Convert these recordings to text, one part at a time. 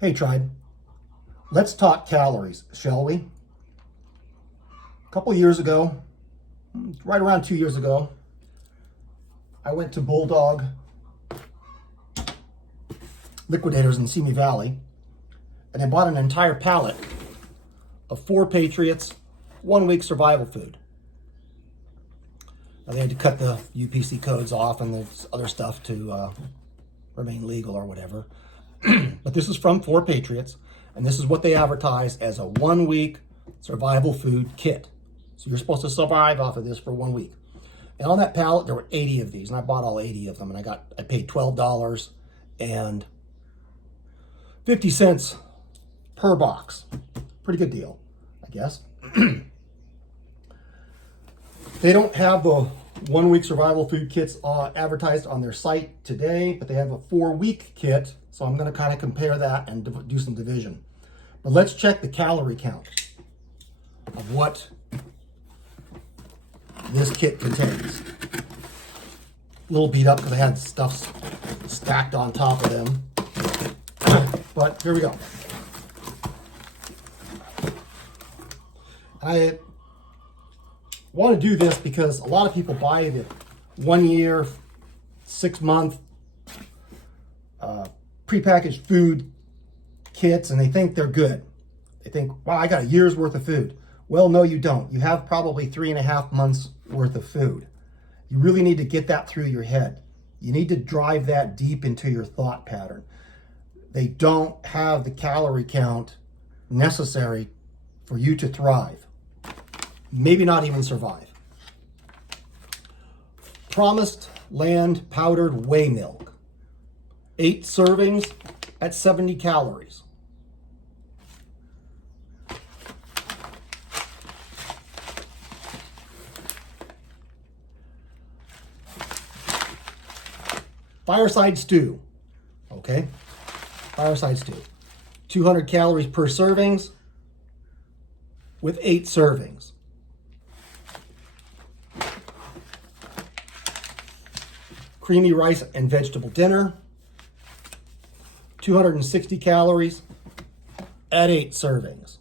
Hey tribe, let's talk calories, shall we? A couple years ago, right around 2 years ago, I went to Bulldog Liquidators in Simi Valley, and I bought an entire pallet of 4Patriots 1 week survival food. Now they had to cut the UPC codes off and there's other stuff to remain legal or whatever. But this is from 4Patriots, and this is what they advertise as a 1 week survival food kit. So you're supposed to survive off of this for 1 week. And on that pallet, there were 80 of these, and I bought all 80 of them, and I paid $12.50 per box. Pretty good deal, I guess. They don't have the 1 week survival food kits advertised on their site today, but they have a 4-week kit. So I'm going to kind of compare that and do some division. But let's check the calorie count of what this kit contains. A little beat up because I had stuff stacked on top of them. But here we go. I want to do this because a lot of people buy the 1 year, 6 month prepackaged food kits, and they think they're good. They think, wow, I got a year's worth of food. Well, no, you don't. You have probably 3.5 months worth of food. You really need to get that through your head. You need to drive that deep into your thought pattern. They don't have the calorie count necessary for you to thrive. Maybe not even survive. Promised Land powdered whey milk. 8 servings at 70 calories. Fireside stew. Okay. Fireside stew. 200 calories per servings with 8 servings. Creamy rice and vegetable dinner. 260 calories at 8 servings.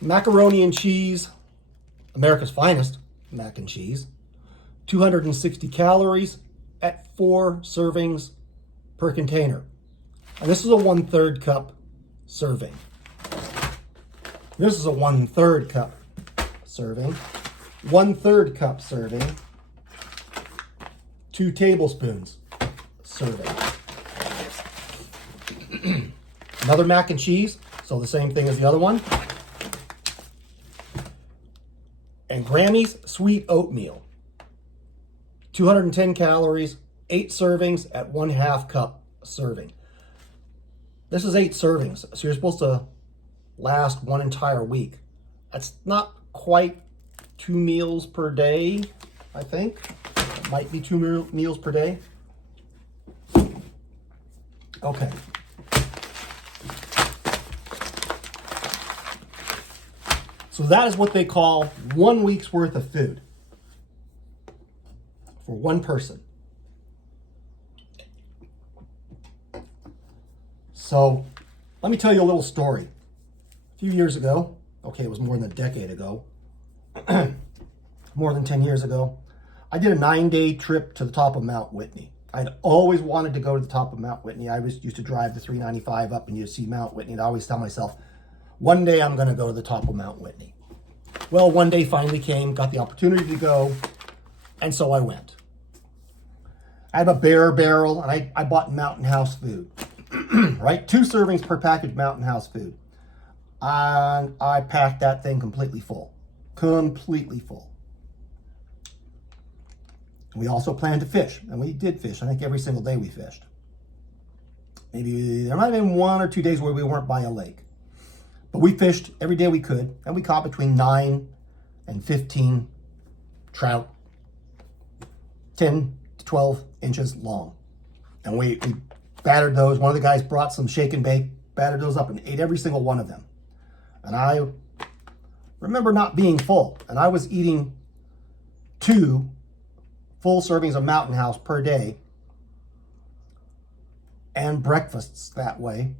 Macaroni and cheese, America's finest mac and cheese. 260 calories at 4 servings per container. And this is a 1/3 cup serving. This is a 1/3 cup serving. 1/3 cup serving. 2 tablespoons serving. Another mac and cheese, so the same thing as the other one. And Grammy's sweet oatmeal. 210 calories, 8 servings at 1/2 cup serving. This is 8 servings, so you're supposed to last 1 entire week. That's not quite 2 meals per day, I think. It might be 2 meals per day. Okay. So that is what they call 1 week's worth of food for one person. So let me tell you a little story. A few years ago, okay, it was more than a decade ago, more than 10 years ago, I did a 9-day trip to the top of Mount Whitney. I'd always wanted to go to the top of Mount Whitney. I used to drive the 395 up and you'd see Mount Whitney, and I always tell myself, one day I'm going to go to the top of Mount Whitney. Well, one day finally came, got the opportunity to go, and so I went. I have a bear barrel, and I bought Mountain House food, right? 2 servings per package Mountain House food. And I packed that thing completely full. Completely full. We also planned to fish, and we did fish. I think every single day we fished. Maybe there might have been 1 or 2 days where we weren't by a lake. But we fished every day we could, and we caught between 9 and 15 trout, 10 to 12 inches long. And we battered those. One of the guys brought some shake and bake, battered those up, and ate every single one of them. And I remember not being full, and I was eating 2 full servings of Mountain House per day, and breakfasts that way.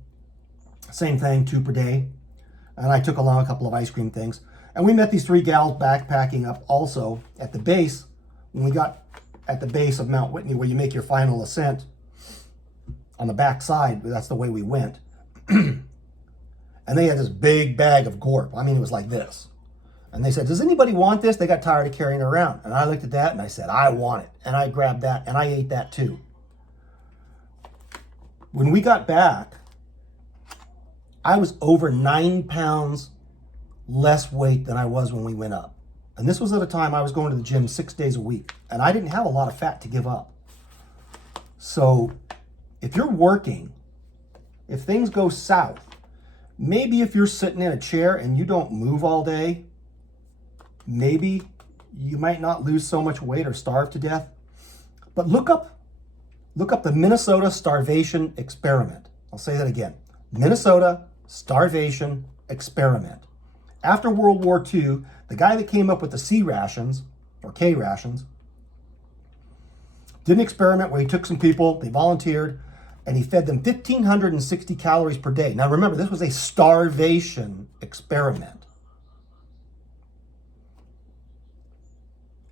Same thing, 2 per day. And I took along a couple of ice cream things. And we met these 3 gals backpacking up also at the base. When we got at the base of Mount Whitney, where you make your final ascent on the back side, that's the way we went. And they had this big bag of gorp. I mean, it was like this. And they said, does anybody want this? They got tired of carrying it around. And I looked at that and I said, I want it. And I grabbed that and I ate that too. When we got back, I was over 9 pounds less weight than I was when we went up. And this was at a time I was going to the gym 6 days a week. And I didn't have a lot of fat to give up. So if you're working, if things go south, maybe if you're sitting in a chair and you don't move all day, maybe you might not lose so much weight or starve to death. But look up the Minnesota starvation experiment. I'll say that again. Minnesota starvation experiment. After World War II, the guy that came up with the C rations, or K rations, did an experiment where he took some people, they volunteered, and he fed them 1,560 calories per day. Now remember, this was a starvation experiment.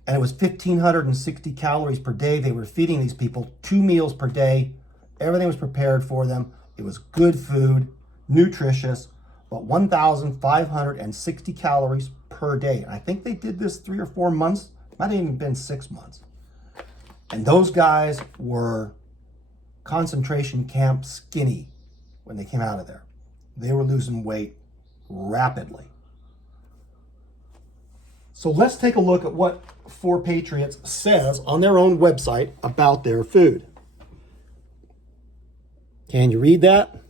And it was 1,560 calories per day. They were feeding these people 2 meals per day. Everything was prepared for them. It was good food, nutritious, but 1,560 calories per day. And I think they did this 3 or 4 months. Might have even been 6 months. And those guys were concentration camp skinny when they came out of there. They were losing weight rapidly. So let's take a look at what 4Patriots says on their own website about their food. Can you read that?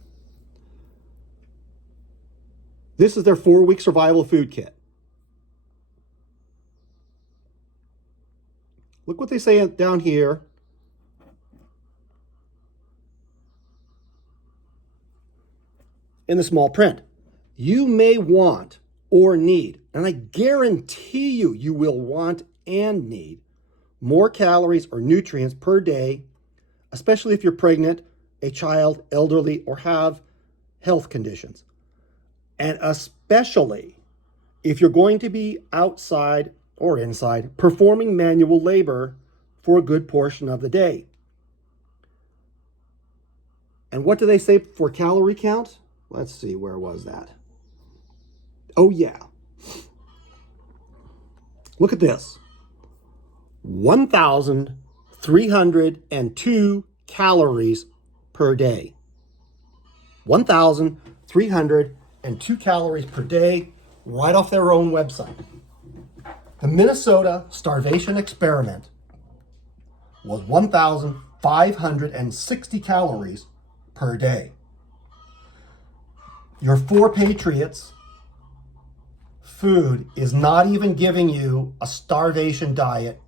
This is their 4-week survival food kit. Look what they say down here. In the small print. You may want or need, and I guarantee you, you will want and need more calories or nutrients per day, especially if you're pregnant, a child, elderly, or have health conditions. And especially if you're going to be outside or inside performing manual labor for a good portion of the day. And what do they say for calorie count? Let's see, where was that? Oh yeah. Look at this. 1,302 calories per day. 1,302 calories per day, right off their own website. The Minnesota starvation experiment was 1,560 calories per day. Your 4Patriots food is not even giving you a starvation diet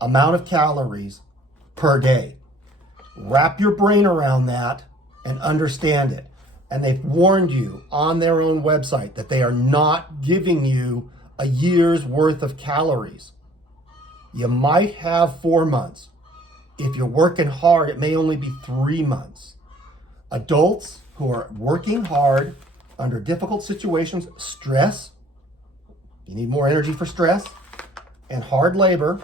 amount of calories per day. Wrap your brain around that and understand it. And they've warned you on their own website that they are not giving you a year's worth of calories. You might have 4 months. If you're working hard, it may only be 3 months. Adults who are working hard under difficult situations, stress, you need more energy for stress, and hard labor,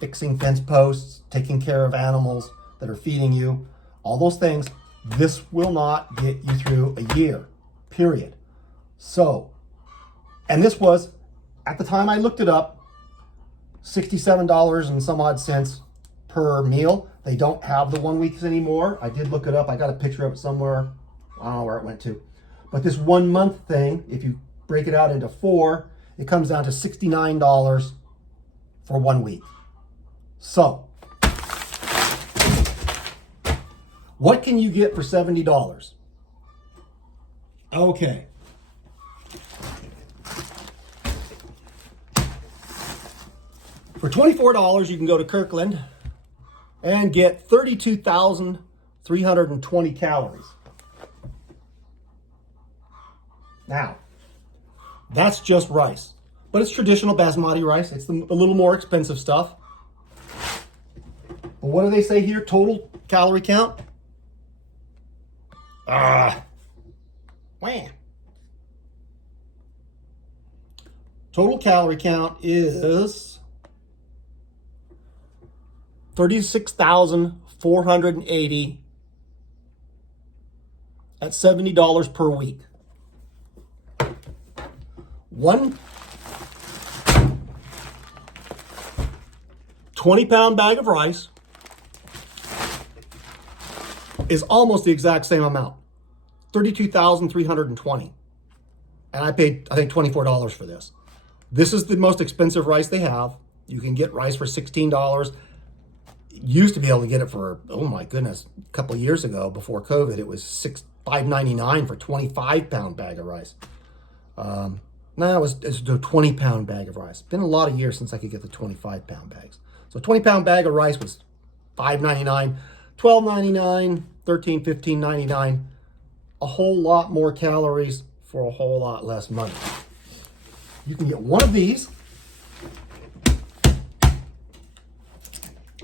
fixing fence posts, taking care of animals that are feeding you, all those things, this will not get you through a year, period. So, and this was, at the time I looked it up, $67 and some odd cents per meal. They don't have the 1 weeks anymore. I did look it up. I got a picture of it somewhere. I don't know where it went to. But this 1 month thing, if you break it out into 4, it comes down to $69 for 1 week. So, what can you get for $70? Okay. For $24, you can go to Kirkland and get 32,320 calories. Now, that's just rice, but it's traditional basmati rice. It's a little more expensive stuff. Well, what do they say here? Total calorie count? Wham. Total calorie count is 36,480 at $70 per week. One 20-pound bag of rice is almost the exact same amount, 32,320. And I paid, I think, $24 for this. This is the most expensive rice they have. You can get rice for $16. Used to be able to get it for, oh my goodness, a couple of years ago before COVID, it was $5.99 for a 25-pound bag of rice. Now it's a 20-pound bag of rice. Been a lot of years since I could get the 25-pound bags. So a 20-pound bag of rice was $5.99, $12.99, $13, $15.99. A whole lot more calories for a whole lot less money. You can get one of these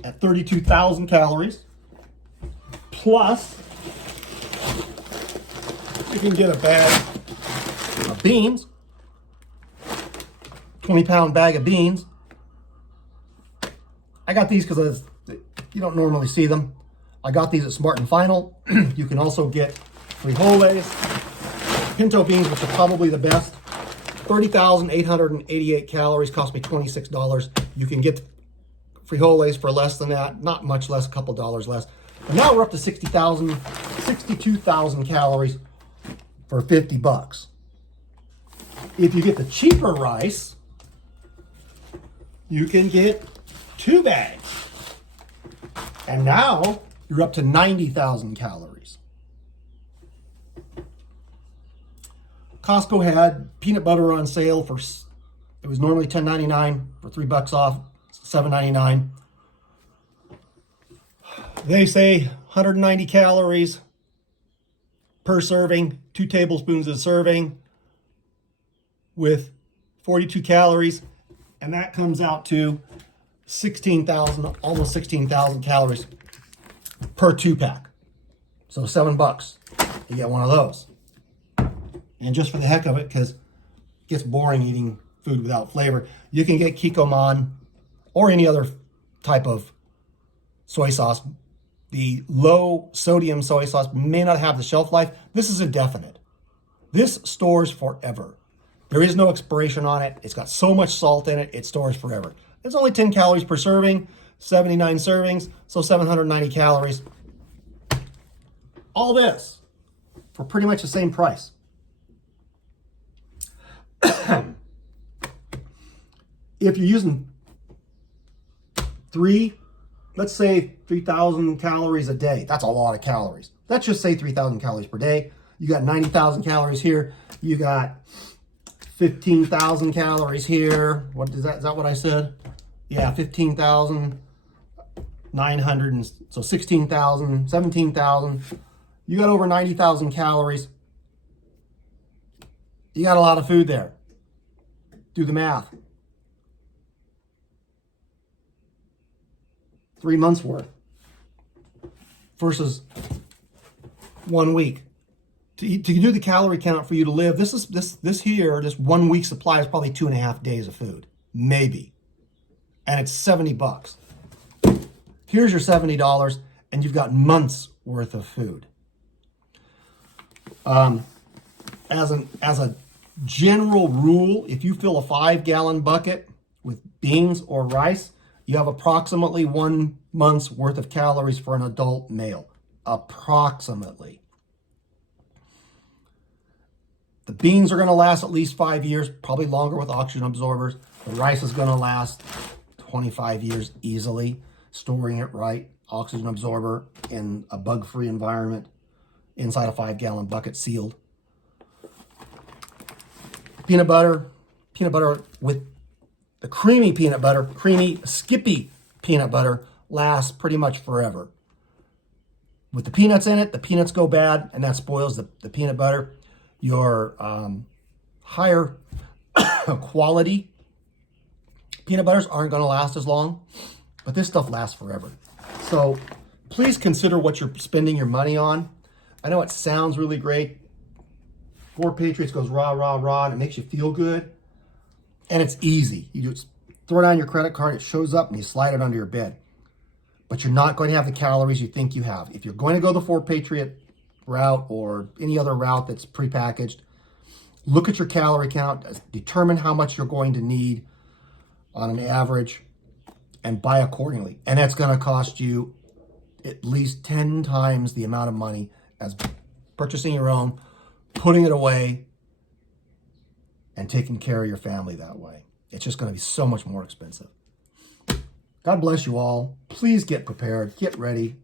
at 32,000 calories, plus you can get a bag of beans, 20-pound bag of beans. I got these because you don't normally see them. I got these at Smart and Final. You can also get frijoles, pinto beans, which are probably the best. 30,888 calories, cost me $26. You can get frijoles for less than that, not much less, a couple dollars less. And now we're up to 62,000 calories for 50 bucks. If you get the cheaper rice, you can get 2 bags. And now you're up to 90,000 calories. Costco had peanut butter on sale for, it was normally $10.99, for $3 off, $7.99. They say 190 calories per serving, 2 tablespoons a serving with 42 calories. And that comes out to 16,000, almost 16,000 calories per 2-pack. So $7, you get one of those. And just for the heck of it, because it gets boring eating food without flavor, you can get Kikkoman or any other type of soy sauce. The low sodium soy sauce may not have the shelf life. This is indefinite. This stores forever. There is no expiration on it. It's got so much salt in it, it stores forever. It's only 10 calories per serving, 79 servings, so 790 calories. All this for pretty much the same price. If you're using let's say 3,000 calories a day, that's a lot of calories. Let's just say 3,000 calories per day. You got 90,000 calories here. You got 15,000 calories here. What is that? Is that what I said? Yeah, 15,900, so 16,000, 17,000. You got over 90,000 calories. You got a lot of food there. Do the math. 3 months worth versus 1 week. To do the calorie count for you to live, this 1 week supply is probably 2.5 days of food, maybe. And it's $70. Here's your $70, and you've got months worth of food. As a general rule, if you fill a 5-gallon bucket with beans or rice, you have approximately 1 month's worth of calories for an adult male. Approximately. The beans are going to last at least 5 years, probably longer with oxygen absorbers. The rice is going to last 25 years easily, storing it right, oxygen absorber in a bug-free environment, inside a 5-gallon bucket, sealed. Peanut butter with the creamy peanut butter, creamy Skippy peanut butter lasts pretty much forever. With the peanuts in it, the peanuts go bad, and that spoils the peanut butter. Your higher quality peanut butters aren't going to last as long, but this stuff lasts forever. So please consider what you're spending your money on. I know it sounds really great. 4Patriots goes rah, rah, rah, and it makes you feel good. And it's easy. You just throw it on your credit card, it shows up, and you slide it under your bed. But you're not going to have the calories you think you have. If you're going to go the 4Patriot route or any other route that's prepackaged, look at your calorie count, determine how much you're going to need on an average, and buy accordingly. And that's going to cost you at least 10 times the amount of money as purchasing your own, putting it away, and taking care of your family that way. It's just going to be so much more expensive. God bless you all. Please get prepared. Get ready.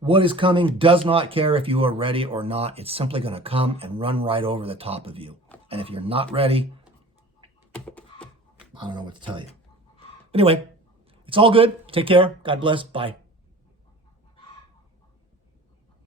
What is coming does not care if you are ready or not. It's simply going to come and run right over the top of you. And if you're not ready, I don't know what to tell you. Anyway, it's all good. Take care. God bless. Bye.